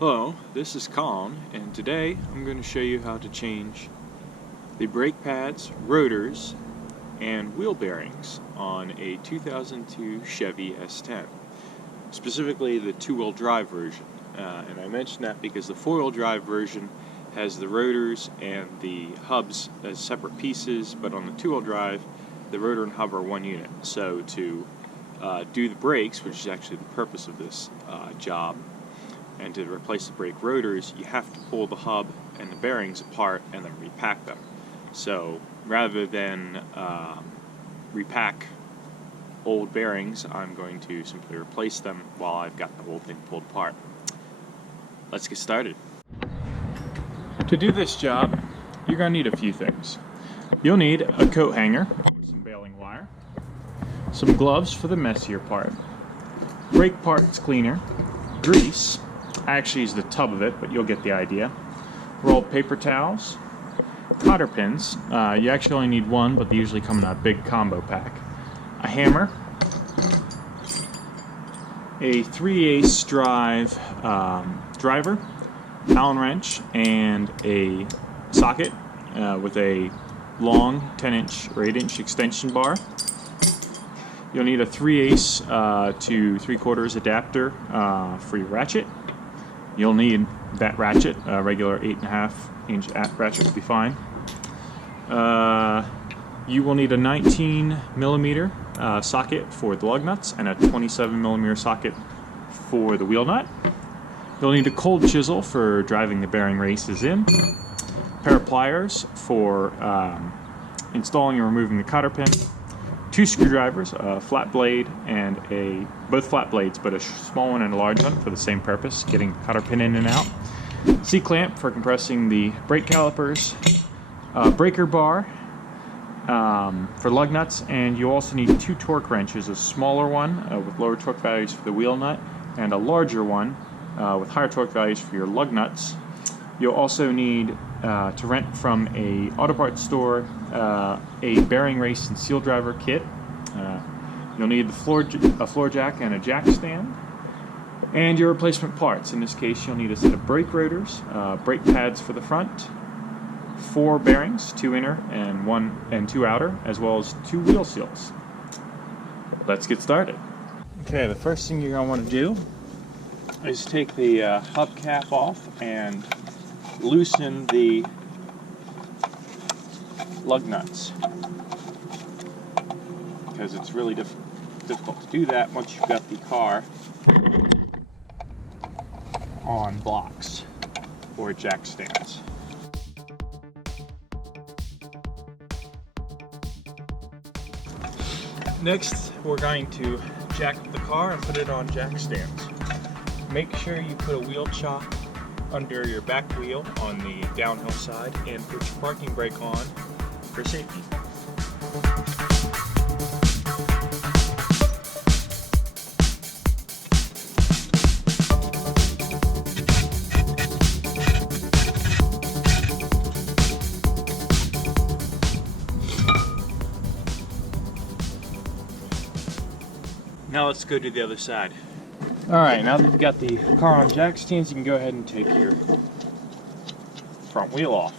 Hello, this is Colin, and today I'm going to show you how to change the brake pads, rotors, and wheel bearings on a 2002 Chevy S10, specifically the two-wheel drive version. And I mention that because the four-wheel drive version has the rotors and the hubs as separate pieces, but on the two-wheel drive, the rotor and hub are one unit. So to do the brakes, which is actually the purpose of this job, and to replace the brake rotors, you have to pull the hub and the bearings apart and then repack them. So rather than repack old bearings, I'm going to simply replace them while I've got the whole thing pulled apart. Let's get started. To do this job, you're going to need a few things. You'll need a coat hanger with some baling wire, some gloves for the messier part, brake parts cleaner, grease. I actually use the tub of it, but you'll get the idea. Rolled paper towels, cotter pins. You actually only need one, but they usually come in a big combo pack. A hammer, a 3/8 drive driver, Allen wrench, and a socket with a long 10-inch or 8-inch extension bar. You'll need a 3/8 to 3/4 adapter for your ratchet. You'll need that ratchet, a regular 8.5-inch ratchet will be fine. You will need a 19mm socket for the lug nuts and a 27mm socket for the wheel nut. You'll need a cold chisel for driving the bearing races in, a pair of pliers for installing and removing the cotter pin, 2 screwdrivers, a flat blade and both flat blades, but a small one and a large one for the same purpose, getting the cotter pin in and out. C-clamp for compressing the brake calipers, breaker bar for lug nuts, and you also need 2 torque wrenches, a smaller one with lower torque values for the wheel nut, and a larger one with higher torque values for your lug nuts. You'll also need to rent from a auto parts store a bearing race and seal driver kit. You'll need a floor jack and a jack stand, and your replacement parts. In this case, you'll need a set of brake rotors, brake pads for the front, 4 bearings, 2 inner and 2 outer, as well as 2 wheel seals. Let's get started. Okay, the first thing you're going to want to do is take the hubcap off and loosen the lug nuts, because it's really difficult to do that once you've got the car on blocks or jack stands. Next, we're going to jack up the car and put it on jack stands. Make sure you put a wheel chock under your back wheel on the downhill side and put your parking brake on for safety. Now let's go to the other side. Alright, now that you've got the car on jack stands, you can go ahead and take your front wheel off.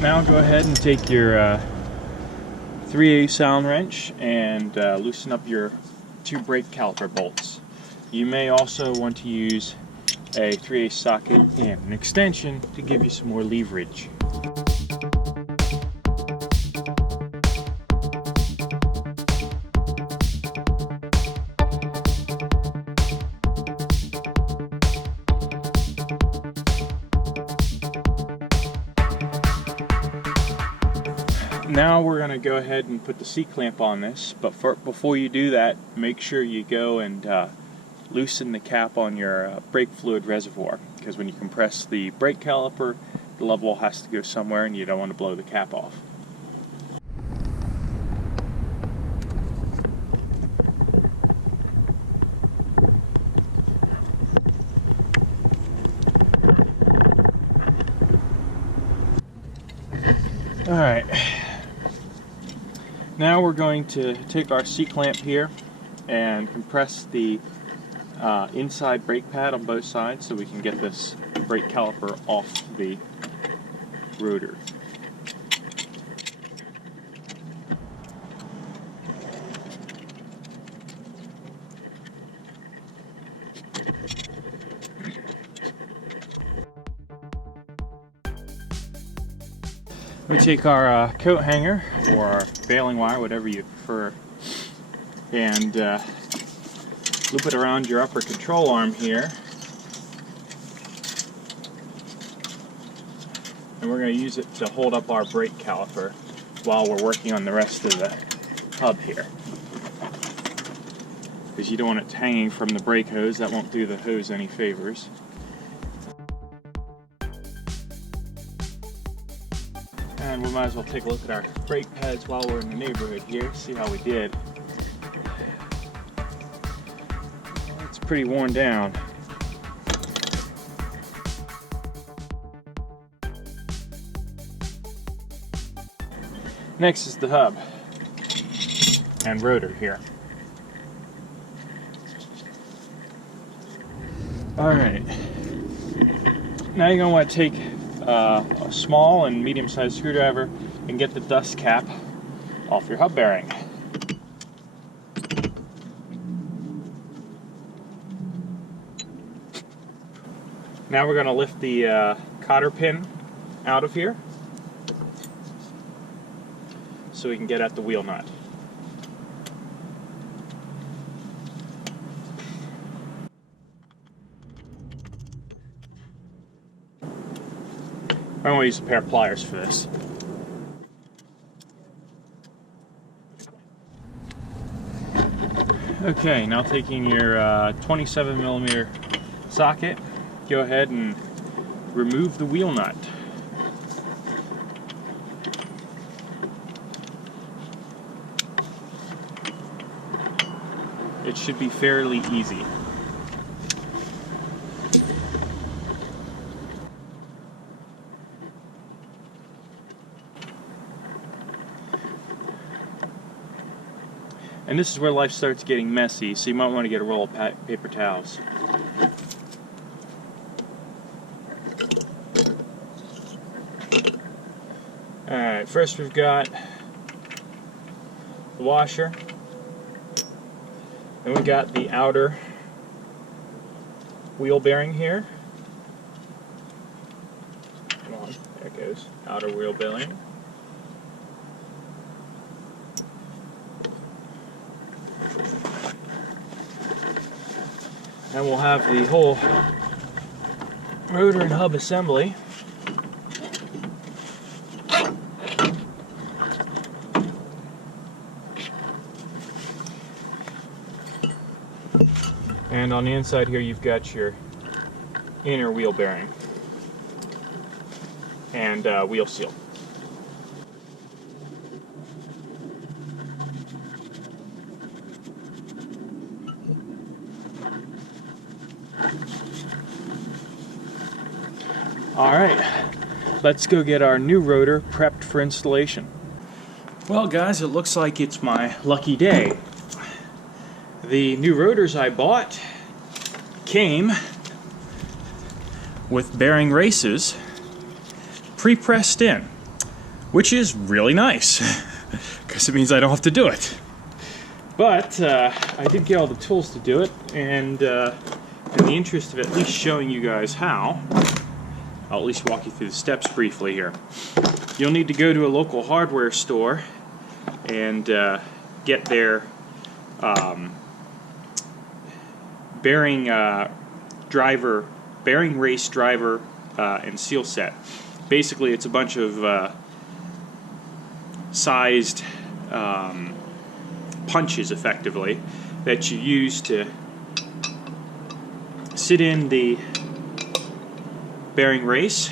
Now go ahead and take your 3/8 Allen wrench and loosen up your 2 brake caliper bolts. You may also want to use a 3/8 socket and an extension to give you some more leverage. Now we're going to go ahead and put the C-clamp on this, but before you do that, make sure you go and loosen the cap on your brake fluid reservoir, because when you compress the brake caliper, the level has to go somewhere and you don't want to blow the cap off. Alright, now we're going to take our C-clamp here and compress the inside brake pad on both sides so we can get this brake caliper off the rotor. We take our coat hanger or our baling wire, whatever you prefer, and loop it around your upper control arm here. And we're going to use it to hold up our brake caliper while we're working on the rest of the hub here. Because you don't want it hanging from the brake hose, that won't do the hose any favors. And we might as well take a look at our brake pads while we're in the neighborhood here, see how we did. It's pretty worn down. Next is the hub and rotor here. Alright, now you're going to want to take a small and medium-sized screwdriver and get the dust cap off your hub bearing. Now we're going to lift the cotter pin out of here so we can get at the wheel nut. I'm going to use a pair of pliers for this. Okay, now taking your 27mm socket, go ahead and remove the wheel nut. It should be fairly easy. And this is where life starts getting messy, so you might want to get a roll of paper towels. Alright, first we've got the washer. Then we got the outer wheel bearing here. Come on, there it goes. Outer wheel bearing. And we'll have the whole rotor and hub assembly. And on the inside here you've got your inner wheel bearing and wheel seal. Alright, let's go get our new rotor prepped for installation. Well guys, it looks like it's my lucky day. The new rotors I bought came with bearing races pre-pressed in, which is really nice because it means I don't have to do it. But I did get all the tools to do it, and in the interest of at least showing you guys how, I'll at least walk you through the steps briefly here. You'll need to go to a local hardware store and get their bearing race driver and seal set. Basically, it's a bunch of sized punches, effectively, that you use to sit in the bearing race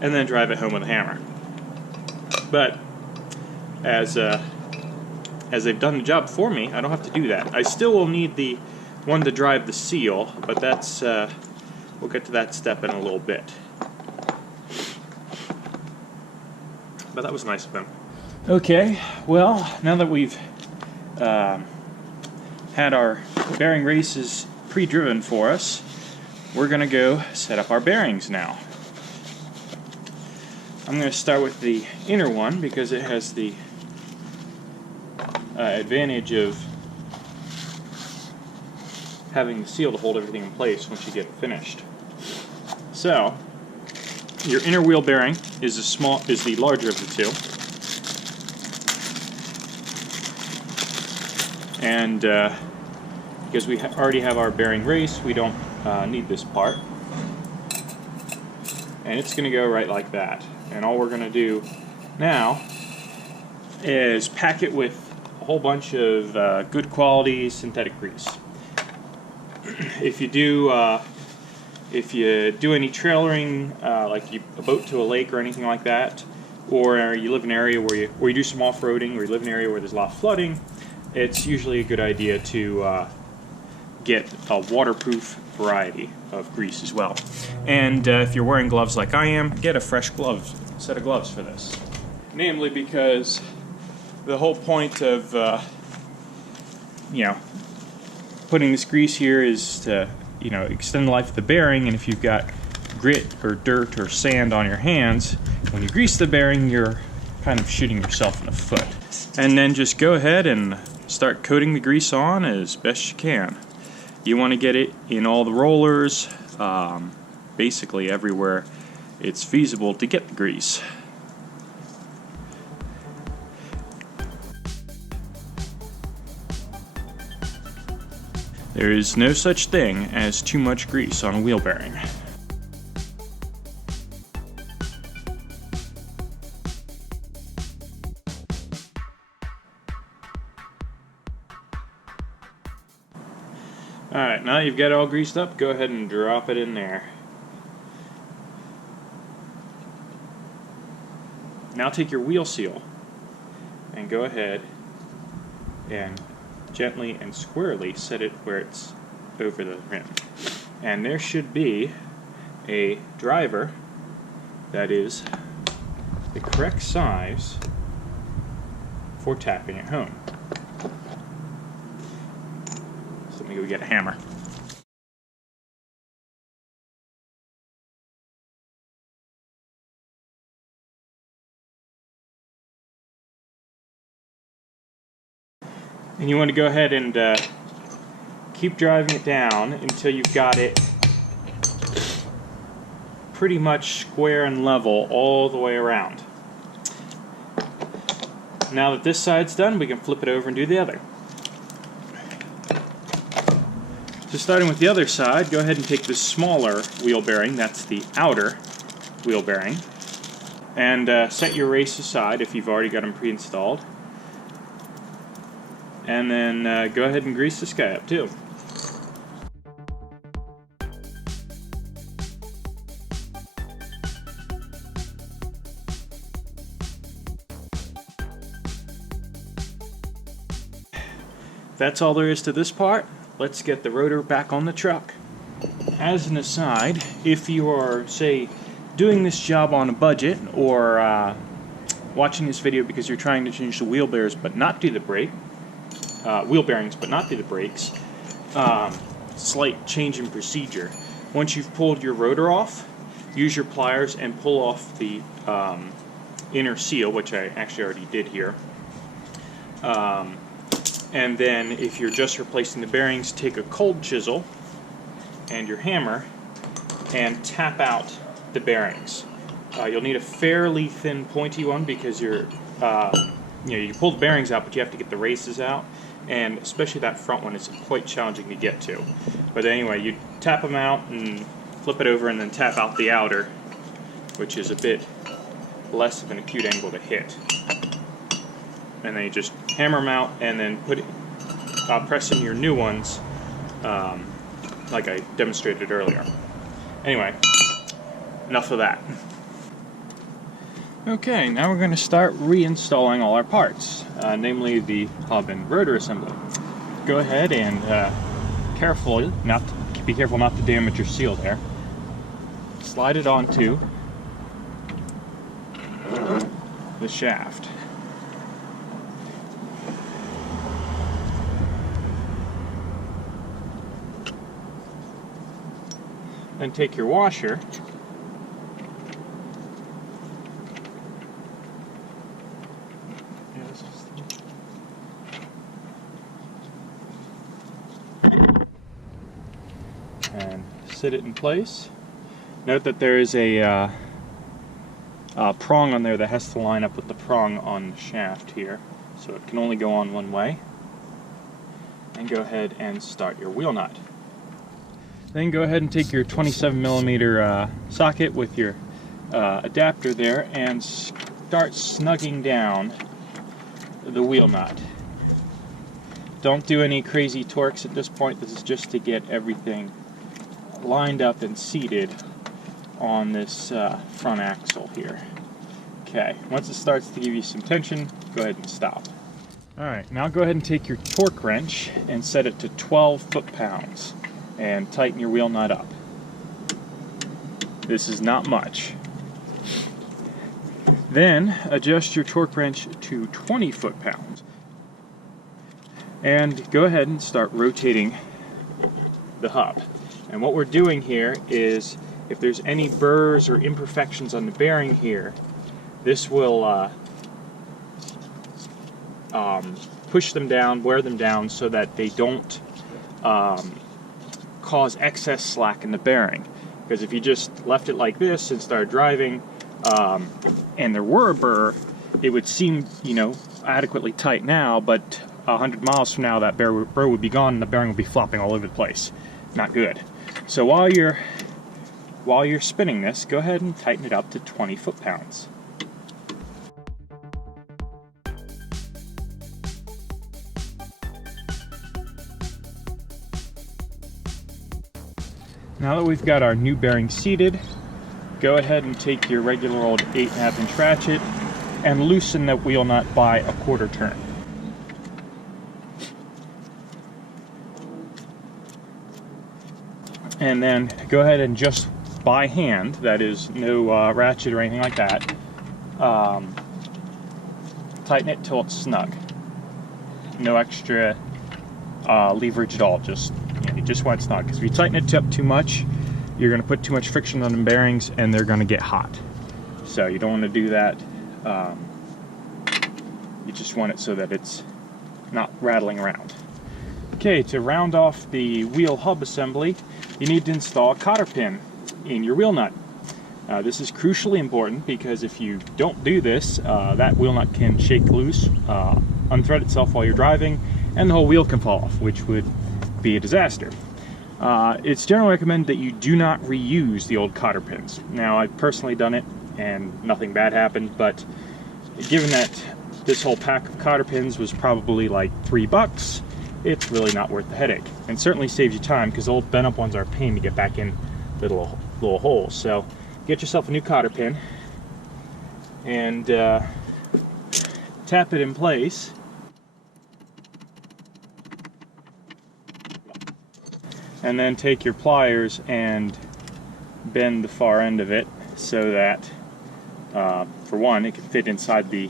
and then drive it home with a hammer. But as they've done the job for me, I don't have to do that. I still will need the one to drive the seal, but that's we'll get to that step in a little bit. but that was nice of him. Okay, well, now that we've had our bearing races pre-driven for us, we're going to go set up our bearings now. I'm going to start with the inner one because it has the advantage of having the seal to hold everything in place once you get finished. So, your inner wheel bearing is the larger of the two, and because we already have our bearing race, we don't need this part, and it's going to go right like that. And all we're going to do now is pack it with a whole bunch of good quality synthetic grease. If you do any trailering, like a boat to a lake or anything like that, or you live in an area where you do some off-roading, or you live in an area where there's a lot of flooding, it's usually a good idea to get a waterproof variety of grease as well. And if you're wearing gloves like I am, get a fresh set of gloves for this. Namely because the whole point of putting this grease here is to extend the life of the bearing, and if you've got grit or dirt or sand on your hands, when you grease the bearing, you're kind of shooting yourself in the foot. And then just go ahead and start coating the grease on as best you can. You want to get it in all the rollers, basically everywhere it's feasible to get the grease. There is no such thing as too much grease on a wheel bearing. Alright, now you've got it all greased up, go ahead and drop it in there. Now take your wheel seal and go ahead and gently and squarely set it where it's over the rim. And there should be a driver that is the correct size for tapping it home. So let me go get a hammer. And you want to go ahead and keep driving it down until you've got it pretty much square and level all the way around. Now that this side's done, we can flip it over and do the other. So starting with the other side, go ahead and take the smaller wheel bearing, that's the outer wheel bearing, and set your race aside if you've already got them pre-installed. And then go ahead and grease this guy up too. That's all there is to this part. Let's get the rotor back on the truck. As an aside, if you are, say, doing this job on a budget, or watching this video because you're trying to change the wheel bearings but not do the brake, slight change in procedure. Once you've pulled your rotor off, use your pliers and pull off the inner seal, which I actually already did here. And then if you're just replacing the bearings, take a cold chisel and your hammer and tap out the bearings. You'll need a fairly thin pointy one because you can pull the bearings out, but you have to get the races out, and especially that front one is quite challenging to get to. But anyway, you tap them out and flip it over and then tap out the outer, which is a bit less of an acute angle to hit. And then you just hammer them out and then press in your new ones like I demonstrated earlier. Anyway, enough of that. Okay, now we're going to start reinstalling all our parts, namely the hub and rotor assembly. Go ahead and be careful not to damage your seal there. Slide it onto the shaft. Then take your washer and sit it in place. Note that there is a prong on there that has to line up with the prong on the shaft here, so it can only go on one way. And go ahead and start your wheel nut. Then go ahead and take your 27mm socket with your adapter there and start snugging down the wheel nut. Don't do any crazy torques at this point. This is just to get everything lined up and seated on this front axle here. Okay, once it starts to give you some tension, go ahead and stop. Alright, now go ahead and take your torque wrench and set it to 12 foot-pounds and tighten your wheel nut up. This is not much. Then adjust your torque wrench to 20 foot-pounds and go ahead and start rotating the hub. And what we're doing here is, if there's any burrs or imperfections on the bearing here, this will push them down, wear them down, so that they don't cause excess slack in the bearing. Because if you just left it like this and started driving, and there were a burr, it would seem, you know, adequately tight now, but 100 miles from now that burr would be gone and the bearing would be flopping all over the place. Not good. So while you're spinning this, go ahead and tighten it up to 20 foot-pounds. Now that we've got our new bearing seated, go ahead and take your regular old 8.5-inch ratchet and loosen that wheel nut by a quarter turn. And then go ahead and just by hand, that is no ratchet or anything like that, tighten it till it's snug. No extra leverage at all, just, you know, you just want it snug. Because if you tighten it up too much, you're going to put too much friction on the bearings and they're going to get hot. So you don't want to do that. You just want it so that it's not rattling around. Okay, to round off the wheel hub assembly, you need to install a cotter pin in your wheel nut. This is crucially important because if you don't do this, that wheel nut can shake loose, unthread itself while you're driving, and the whole wheel can fall off, which would be a disaster. It's generally recommended that you do not reuse the old cotter pins. Now, I've personally done it and nothing bad happened, but given that this whole pack of cotter pins was probably like $3, it's really not worth the headache, and certainly saves you time because the old bent up ones are a pain to get back in the little holes. So get yourself a new cotter pin and tap it in place. And then take your pliers and bend the far end of it so that, for one, it can fit inside the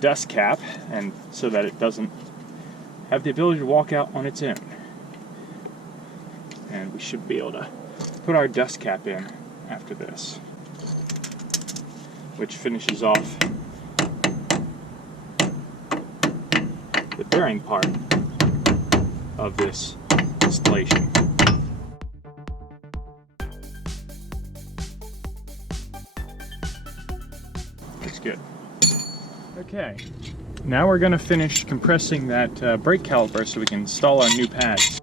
dust cap, and so that it doesn't have the ability to walk out on its own. And we should be able to put our dust cap in after this, which finishes off the bearing part of this installation. Looks good. Okay, now we're going to finish compressing that brake caliper so we can install our new pads.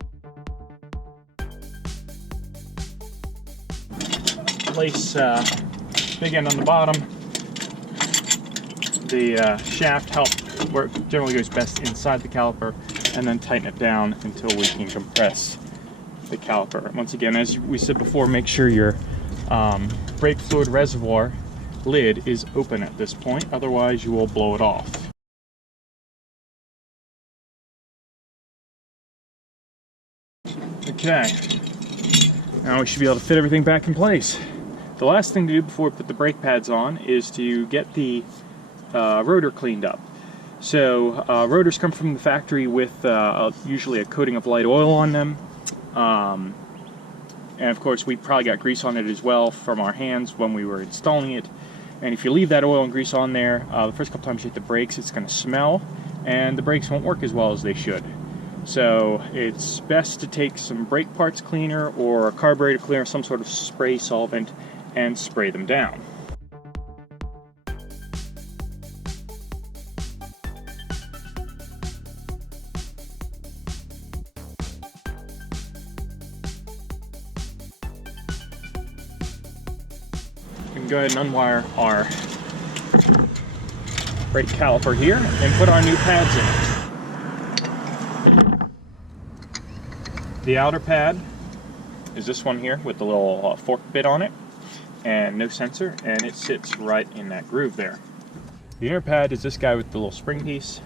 Place big end on the bottom. The shaft generally goes best inside the caliper, and then tighten it down until we can compress the caliper. Once again, as we said before, make sure your brake fluid reservoir lid is open at this point, otherwise you will blow it off. Okay, now we should be able to fit everything back in place. The last thing to do before we put the brake pads on is to get the rotor cleaned up. So rotors come from the factory with usually a coating of light oil on them. And of course we probably got grease on it as well from our hands when we were installing it. And if you leave that oil and grease on there, the first couple times you hit the brakes, it's going to smell, and the brakes won't work as well as they should. So it's best to take some brake parts cleaner or a carburetor cleaner, some sort of spray solvent, and spray them down. We can go ahead and unwire our brake caliper here and put our new pads in it. The outer pad is this one here with the little fork bit on it and no sensor, and it sits right in that groove there. The inner pad is this guy with the little spring piece,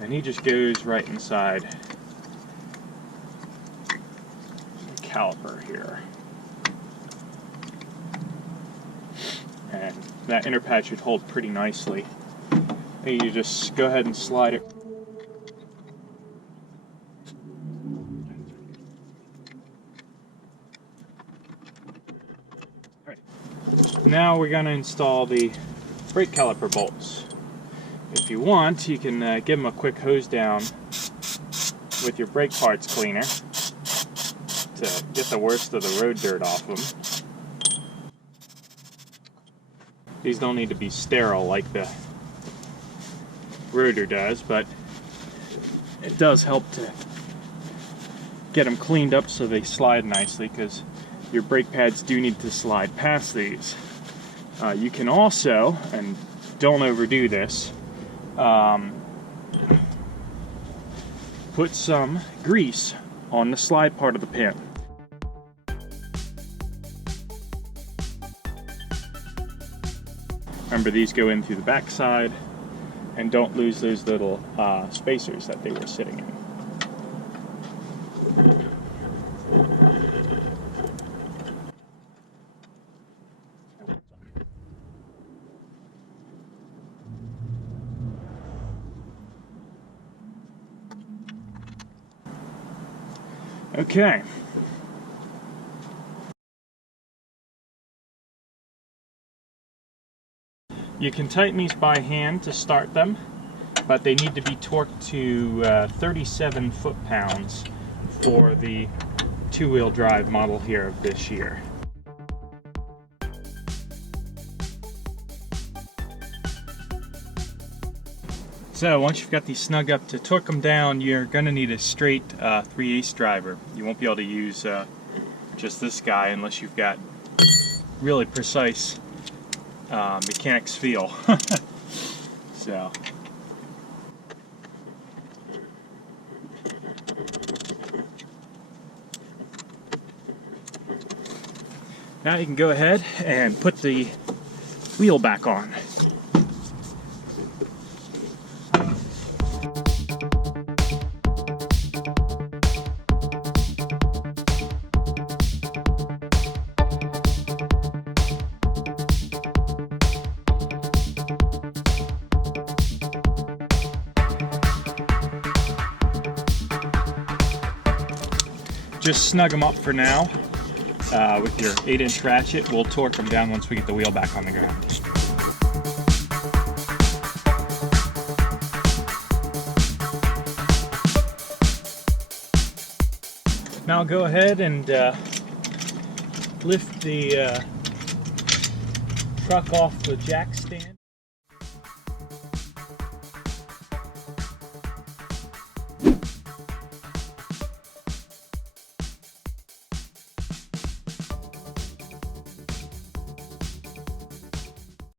and he just goes right inside the caliper here. And that inner pad should hold pretty nicely. And you just go ahead and slide it. All right. Now we're going to install the brake caliper bolts. If you want, you can give them a quick hose down with your brake parts cleaner to get the worst of the road dirt off them. These don't need to be sterile like the rotor does, but it does help to get them cleaned up so they slide nicely, because your brake pads do need to slide past these. You can also, and don't overdo this, put some grease on the slide part of the pin. Remember, these go in through the back side, and don't lose those little spacers that they were sitting in. Okay. You can tighten these by hand to start them, but they need to be torqued to 37 foot-pounds for the two-wheel drive model here of this year. So once you've got these snug up, to torque them down, you're going to need a straight 3/8 driver. You won't be able to use just this guy unless you've got really precise mechanics feel. So now you can go ahead and put the wheel back on. Just snug them up for now with your 8-inch ratchet. We'll torque them down once we get the wheel back on the ground. Now go ahead and lift the truck off the jack stand.